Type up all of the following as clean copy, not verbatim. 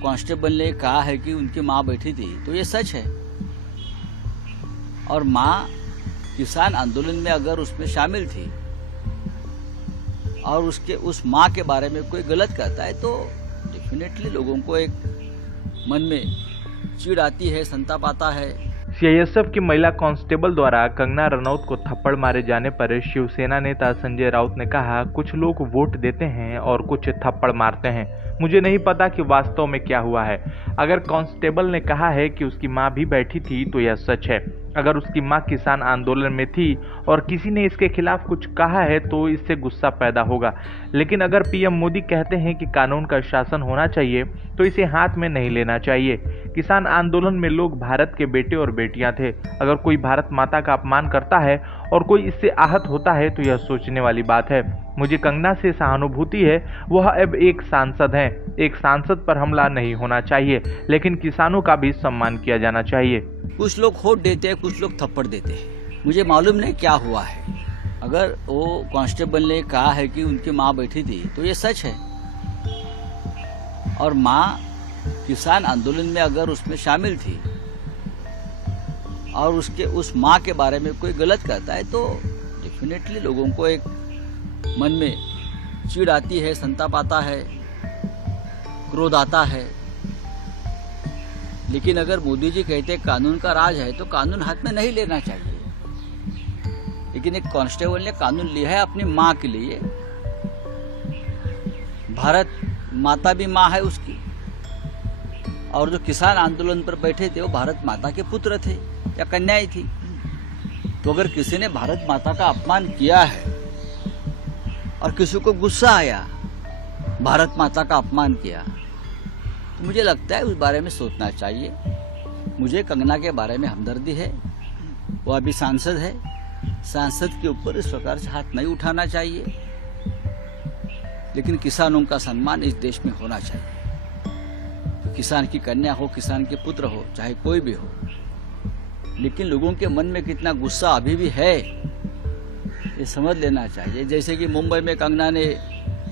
Constable ने कहा है कि उनकी माँ बैठी थी, तो ये सच है। और माँ किसान आंदोलन में अगर उसमें शामिल थी और उस माँ के बारे में कोई गलत कहता है तो डेफिनेटली लोगों को एक मन में चिढ़ आती है, संताप आता है। सीआईएसएफ की महिला कांस्टेबल द्वारा कंगना रनौत को थप्पड़ मारे जाने पर शिवसेना नेता संजय राउत ने कहा, कुछ लोग वोट देते हैं और कुछ थप्पड़ मारते हैं। मुझे नहीं पता कि वास्तव में क्या हुआ है। अगर कांस्टेबल ने कहा है कि उसकी मां भी बैठी थी तो यह सच है। अगर उसकी मां किसान आंदोलन में थी और किसी ने इसके खिलाफ कुछ कहा है तो इससे गुस्सा पैदा होगा। लेकिन अगर पीएम मोदी कहते हैं कि कानून का शासन होना चाहिए तो इसे हाथ में नहीं लेना चाहिए। किसान आंदोलन में लोग भारत के बेटे और बेटियां थे। अगर कोई भारत माता का अपमान करता है और कोई इससे आहत होता है तो यह सोचने वाली बात है। मुझे कंगना से सहानुभूति है, वह अब एक सांसद हैं। एक सांसद पर हमला नहीं होना चाहिए, लेकिन किसानों का भी सम्मान किया जाना चाहिए। कुछ लोग होट देते हैं, कुछ लोग थप्पड़ देते हैं। मुझे मालूम नहीं क्या हुआ है। अगर वो कांस्टेबल ने कहा है कि उनकी माँ बैठी थी तो ये सच है। और माँ किसान आंदोलन में अगर उसमें शामिल थी और उस माँ के बारे में कोई गलत कहता है तो डेफिनेटली लोगों को एक मन में चिढ़ आती है, संताप आता है, क्रोध आता है। लेकिन अगर मोदी जी कहते कानून का राज है तो कानून हाथ में नहीं लेना चाहिए। लेकिन एक कांस्टेबल ने कानून लिया है अपनी माँ के लिए। भारत माता भी माँ है उसकी, और जो किसान आंदोलन पर बैठे थे वो भारत माता के पुत्र थे या कन्याएं थी। तो अगर किसी ने भारत माता का अपमान किया है और किसी को गुस्सा आया, भारत माता का अपमान किया, तो मुझे लगता है उस बारे में सोचना चाहिए। मुझे कंगना के बारे में हमदर्दी है, वो अभी सांसद है। सांसद के ऊपर इस प्रकार से हाथ नहीं उठाना चाहिए। लेकिन किसानों का सम्मान इस देश में होना चाहिए। तो किसान की कन्या हो, किसान के पुत्र हो, चाहे कोई भी हो। लेकिन लोगों के मन में कितना गुस्सा अभी भी है ये समझ लेना चाहिए। जैसे कि मुंबई में कंगना ने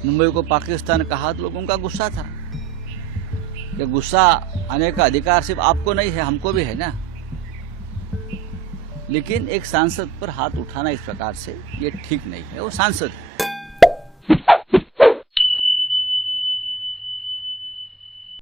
मुंबई को पाकिस्तान कहा तो लोगों का गुस्सा था। ये गुस्सा आने का अधिकार सिर्फ आपको नहीं है, हमको भी है ना। लेकिन एक सांसद पर हाथ उठाना इस प्रकार से ये ठीक नहीं है। वो सांसद है।